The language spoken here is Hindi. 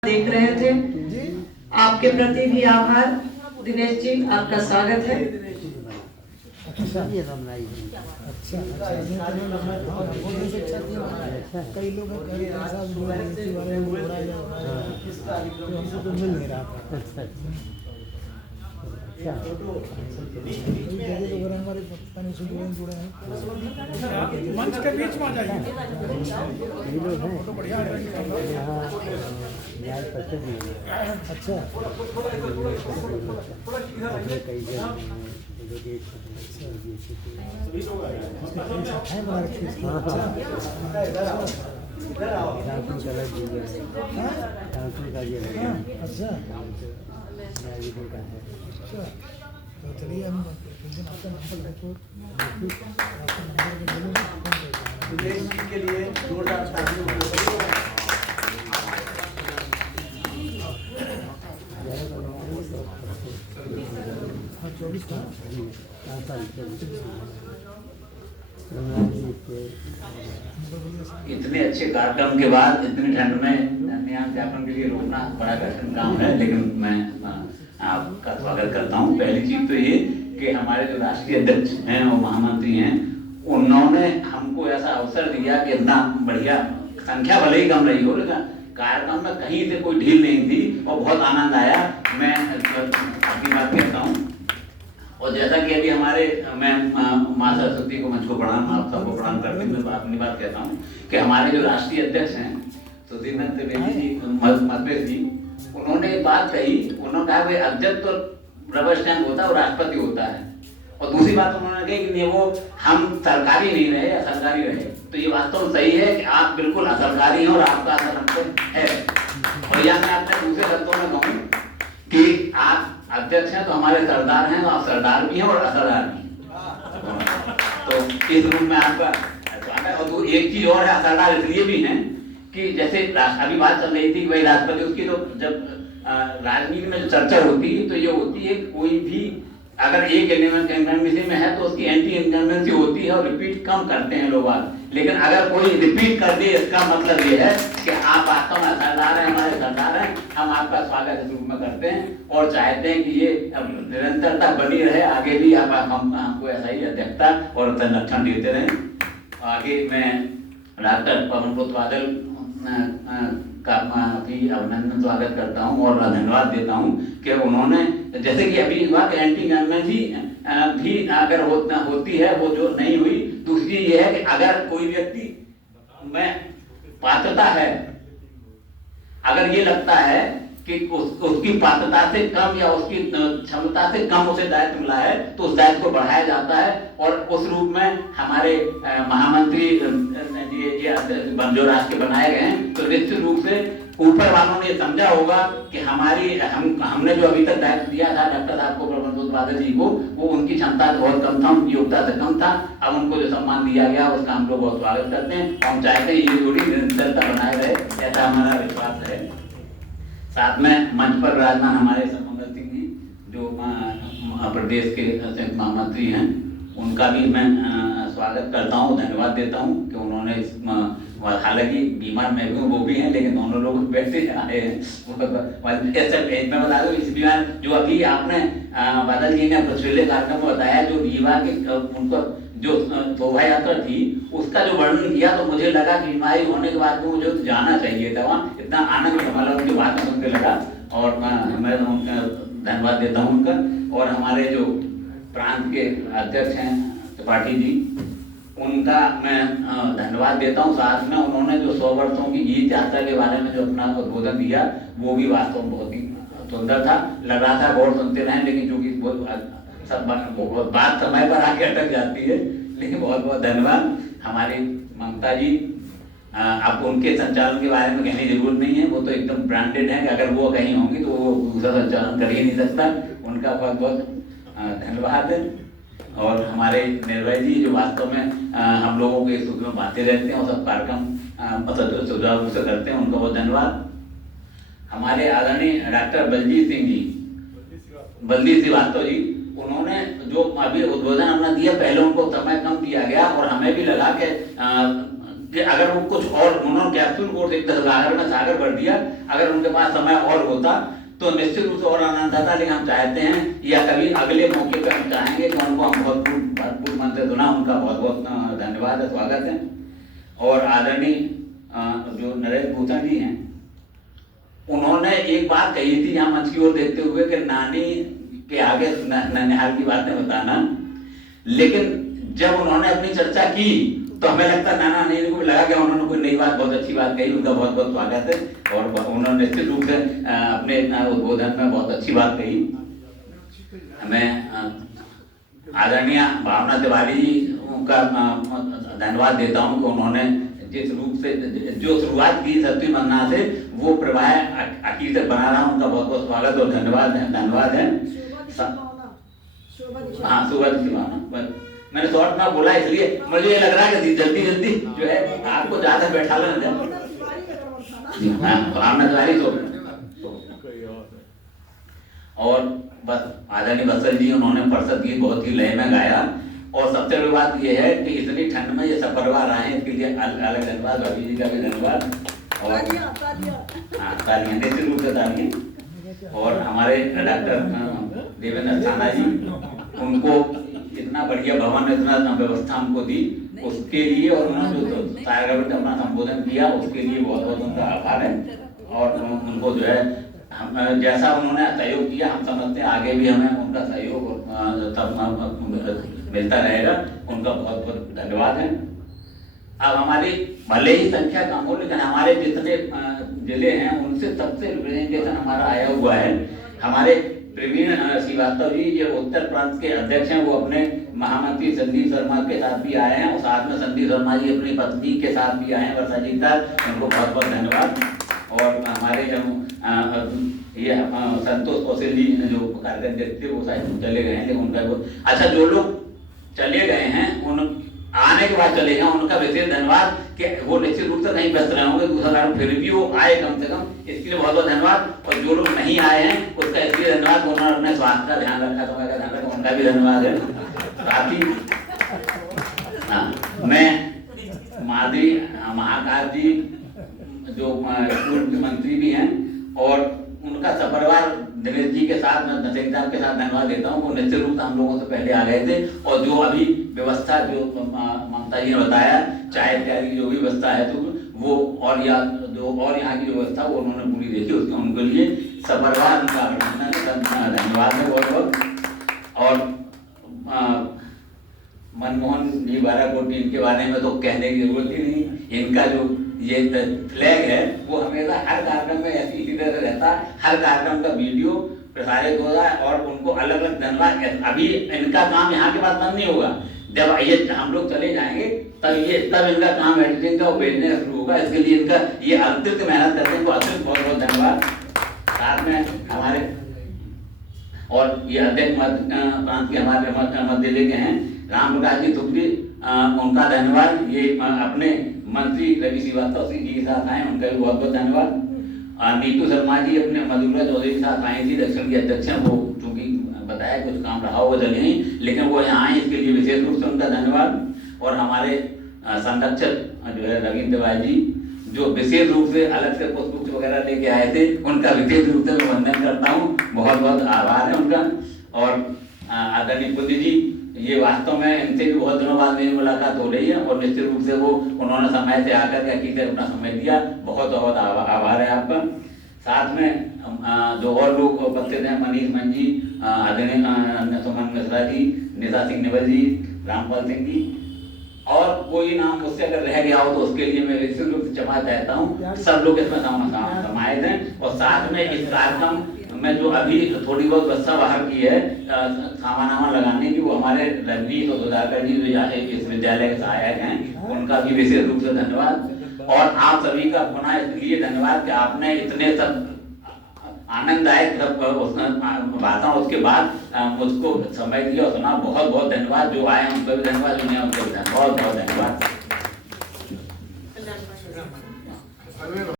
देख रहे थे। आपके प्रति भी आभार। दिनेश जी, आपका स्वागत है। कई लोग हमको तो मिल नहीं रहा था। हमारे जुड़े हैं मंच के बीच में जाइए। बढ़िया अच्छा तो चलिए हम आपका नंबर के लिए जोरदार तालियों इतने अच्छे कार्यक्रम के बाद इतनी ठंड में यहाँ ज्ञापन के लिए रोकना बड़ा कठिन काम है, लेकिन मैं आपका स्वागत करता हूँ। पहली चीज तो ये कि हमारे जो राष्ट्रीय अध्यक्ष हैं और महामंत्री हैं, उन्होंने हमको ऐसा अवसर दिया कि इतना बढ़िया, संख्या भले ही कम रही हो लेकिन कार्यक्रम में कहीं से कोई ढील नहीं थी और बहुत आनंद आया। मैं अपनी बात कहता हूँ और जैसा कि अभी हमारे मैं माँ सरस्वती को मंच को प्रणाम, आप सबको प्रणाम करते हुए मैं अपनी बात कहता हूँ कि हमारे जो राष्ट्रीय अध्यक्ष हैं सुधीर त्रिवेदी जी, मतभेद जी, उन्होंने एक बात कही। उन्होंने कहा कि अध्यक्ष तो रबर स्टैंप होता है और राष्ट्रपति होता है, और दूसरी बात उन्होंने कही कि वो हम सरकारी नहीं रहे या सरकारी रहे। तो ये वास्तव में सही है कि आप बिल्कुल असरकारी हैं और आपका असर हमसे है। और या मैं अपने दूसरे शब्दों में कहूँ कि आप अध्यक्ष हैं तो हमारे सरदार हैं, तो आप सरदार भी हैं और असरदार भी हैं। तो इस रूप में आपका स्वागत। और तो एक चीज और है, असरदार इसलिए भी हैं कि जैसे अभी बात चल रही थी कि भाई राष्ट्रपति, उसकी तो जब राजनीति में जो चर्चा होती है तो ये होती है कोई भी अगर एक इनकम्बेंसी में है तो उसकी एंटी इनकम्बेंसी होती है और रिपीट कम करते हैं लोग। लेकिन अगर कोई रिपीट कर दे, इसका मतलब ये है कि आप वास्तव में सरदार हैं, हमारे सरदार हैं। हम आपका स्वागत इस रूप में करते हैं और चाहते हैं कि ये निरंतरता बनी रहे, आगे भी आप हमको ऐसा ही अध्यक्षता और संरक्षण देते रहें। आगे मैं डॉक्टर पवन पुत्र बादल का भी अभिनंदन स्वागत करता हूं और धन्यवाद देता हूं कि उन्होंने, जैसे कि अभी हुआ कि एंटी इनकम्बेंसी भी अगर होती है, वो जो नहीं हुई। दूसरी ये है कि अगर कोई व्यक्ति में पात्रता है, अगर ये लगता है कि उसकी पात्रता से कम या उसकी क्षमता से कम उसे दायित्व मिला है तो उस दायित्व को बढ़ाया जाता है। और उस रूप में हमारे महामंत्री जो राष्ट्र बनाए गए हैं, तो निश्चित रूप से ऊपर वालों ने समझा होगा कि हमने जो अभी तक दायित्व दिया था डॉक्टर साहब को, पवन पुत्र बादल जी को, वो उनकी क्षमता से बहुत कम था, उनकी योग्यता से कम था। अब उनको जो सम्मान दिया गया उसका हम लोग बहुत स्वागत करते हैं। हम चाहते हैं ये जोड़ी निरंतरता बनाए रहे, ऐसा हमारा विश्वास है। साथ में मंच पर विराजमान हमारे सर्वमंगल सिंह जी जो प्रदेश के संयुक्त महामंत्री हैं, उनका भी मैं स्वागत करता हूँ, धन्यवाद देता हूँ कि उन्होंने हालांकि बीमार मैं भी हूँ, वो भी हैं, लेकिन दोनों लोग बैठे आए हैं। मैं बता दूँ इस बीमार जो अभी आपने बादल जी ने पिछले कार्यक्रम में बताया, जो बीमार के उनको जो शोभा यात्रा थी उसका जो वर्णन किया, तो मुझे लगा कि बीमारी होने के बाद मुझे तो जाना चाहिए था वहाँ। इतना आनंद हमारा उनकी बात सुनकर लगा और मैं उनका धन्यवाद देता हूँ उनका। और हमारे जो प्रांत के अध्यक्ष हैं त्रिपाठी जी, उनका मैं धन्यवाद देता हूँ। साथ में उन्होंने जो 100 वर्षों की गीत यात्रा के बारे में जो अपना उद्बोधन दिया, वो भी वास्तव में बहुत ही सुंदर था। लग रहा था गौर सुनते रहें, लेकिन चूंकि बहुत बात समय पर आके अटक जाती है। लेकिन बहुत बहुत धन्यवाद। हमारी ममता जी, आपको उनके संचालन के बारे में कहने की जरूरत नहीं है, वो तो एकदम ब्रांडेड है कि अगर वो कहीं होंगी तो वो दूसरा संचालन कर ही नहीं सकता। उनका बहुत बहुत धन्यवाद। और हमारे निर्भय जी जो वास्तव में हम लोगों के सुख में बातें रहते हैं और सब कार्यक्रम सुझाव से करते हैं, उनका बहुत धन्यवाद। हमारे आदरणीय डॉक्टर बलजीत सिंह जी, बलजीत श्रीवास्तव जी, उन्होंने जो अभी उद्बोधन हमने दिया, पहले उनको समय कम दिया गया और हमें भी लगा कि कि अगर वो कुछ और उन्होंने कैप्सूल कोर्स एक सागर में सागर भर दिया, अगर उनके पास समय और होता तो निश्चित रूप से और आनंद आता। लेकिन हम चाहते हैं या कभी अगले मौके पर हम चाहेंगे कि उनको हम भरपूर मन से सुना। उनका बहुत बहुत धन्यवाद है, स्वागत है। और आदरणीय जो नरेंद्र भूषण जी हैं, उन्होंने एक बात कही थी यहाँ मंच की ओर देखते हुए कि नानी के आगे ननिहाल की बातें बताना, लेकिन जब उन्होंने अपनी चर्चा की तो हमें लगता नाना नहीं को लगा कि उन्होंने कोई नई बात, बहुत अच्छी बात कही। उनका बहुत बहुत स्वागत है। और उन्होंने निश्चित रूप से अपने उद्बोधन में बहुत अच्छी बात कही। मैं आदरणीय भावना तिवारी जी का धन्यवाद देता हूँ कि उन्होंने जिस रूप से जो शुरुआत की सत्य मन्ना से वो प्रवाह आखिर तक बना रहा। उनका बहुत बहुत स्वागत और धन्यवाद है। हाँ, सुबह भावना मैंने शॉर्ट में बोला इसलिए मुझे ये लग रहा है कि जल्दी जल्दी जो है आपको ज्यादा बैठा लेना और बस आदरणीय बत्सल जी उन्होंने परिषद गीत बहुत ही लय में गाया। और सबसे बड़ी बात यह है कि इतनी ठंड में ये सब परिवार आए हैं, इसके लिए अलग धन्यवाद। भाभी जी का भी धन्यवाद और हाँ तालियां, निश्चित रूप से तालियां। और हमारे डॉक्टर देवेंद्र अस्थाना जी, उनको इतना बढ़िया भवन, इतना व्यवस्था हमको दी, उसके लिए और उन्होंने जो सागर में अपना संबोधन किया उसके लिए बहुत बहुत उनका आभार है। और उनको जो है हम जैसा उन्होंने सहयोग किया, हम समझते हैं आगे भी हमें उनका सहयोग तब मिलता रहेगा। उनका बहुत बहुत धन्यवाद है। अब हमारी भले ही संख्या कम हो, लेकिन हमारे जितने जिले हैं उनसे सबसे रिप्रेजेंटेशन हमारा आया हुआ है। हमारे प्रवीण श्रीवास्तव जी जो उत्तर प्रांत के अध्यक्ष हैं, वो अपने महामंत्री संदीप शर्मा के साथ भी आए हैं और साथ में संदीप शर्मा जी अपनी पत्नी के साथ भी आए हैं, वर्षा जी का, उनको बहुत बहुत धन्यवाद। और हमारे ये संतोष कौशल जी जो कार्यक्रम देखते वो शायद चले गए हैं, लेकिन उनका वो अच्छा जो लोग चले गए हैं उन आने के बाद चले गए, उनका विशेष धन्यवाद कि वो निश्चित रूप से कहीं व्यस्त रहे होंगे दूसरा कारण, फिर भी वो आए कम से कम, इसके लिए बहुत बहुत धन्यवाद। और जो लोग नहीं आए हैं उसका इसलिए धन्यवाद, उन्होंने अपने स्वास्थ्य का ध्यान रखा, समय का ध्यान रखा, उनका भी धन्यवाद है। साथ ही मैं माधवी महाकाल जी जो पूर्व मंत्री भी हैं और उनका सपरिवार दिनेश जी के साथ, नसीम साहब के साथ धन्यवाद देता हूँ। वो निश्चित रूप से हम लोगों से पहले आ गए थे और जो अभी व्यवस्था जो ममता जी ने बताया, चाय इत्यादि की जो भी व्यवस्था है तो वो और या जो और यहाँ की जो व्यवस्था वो उन्होंने पूरी देखी, उसके उनके लिए सपरिवार उनका अभिनंदन धन्यवाद है बहुत बहुत। और मनमोहन जी बाराकोटी, इनके बारे में तो कहने की जरूरत ही नहीं। इनका जो ये फ्लैग है वो हमेशा हर कार्यक्रम में ऐसी इसी तरह रहता है, हर कार्यक्रम का वीडियो प्रसारित हो रहा है और उनको अलग अलग धन्यवाद। अभी इनका काम यहाँ के बाद बंद नहीं होगा, जब ये हम लोग चले जाएंगे तब इनका काम एडिटिंग का भेजने का शुरू होगा। इसके लिए इनका ये अतिरिक्त मेहनत करते हैं, अतिरिक्त बहुत बहुत धन्यवाद। साथ में हमारे और ये अध्यक्ष प्रांत के हमारे मध्य जिले के हैं राम प्रकाश जी तुकरी, उनका धन्यवाद। ये अपने मंत्री रवि श्रीवास्तव जी के साथ आए, उनका भी बहुत बहुत धन्यवाद। नीतू शर्मा जी अपने मधुरा चौधरी के साथ आई थी, दक्षिण की अध्यक्ष हैं, वो चूंकि बताया कुछ काम रहा हुआ चले नहीं, लेकिन वो यहाँ आए, इसके लिए विशेष रूप से उनका धन्यवाद। और हमारे संरक्षक जो है रविंद्र तिवारी जी, जो विशेष रूप से अलग से पुष्प वगैरह लेके आए थे, उनका विशेष रूप से मैं वंदन करता हूँ, बहुत बहुत आभार है उनका। और आदरणीय पुण्य जी, ये वास्तव में इनसे भी बहुत दिनों बाद मेरी मुलाकात हो रही है और निश्चित रूप से वो उन्होंने समय से आकर के हकीकत अपना समय दिया, बहुत बहुत आभार है आपका। साथ में जो और लोग उपस्थित हैं, मनीष मंजी, आदरणीय सुमन मिश्रा जी, निशा सिंह निवल जी, रामपाल सिंह जी, और कोई नाम मुझसे अगर रह गया हो तो उसके लिए मैं विशेष रूप से क्षमा चाहता हूँ। सब लोग इसमें समाहित हैं। और साथ में इस कार्यक्रम में जो अभी थोड़ी बहुत व्यवस्था बाहर की है सामान लगाने की, वो हमारे रणजीत और सुधाकर जी जो इस विद्यालय के सहायक हैं, उनका भी विशेष रूप से धन्यवाद। और आप सभी का पुनः इसलिए धन्यवाद कि आपने इतने सब आनंददायक भाषण उसके बाद मुझको समय दिया और सुना, बहुत बहुत धन्यवाद। जो आए उनको भी धन्यवाद, जो नहीं उनको भी बहुत बहुत धन्यवाद।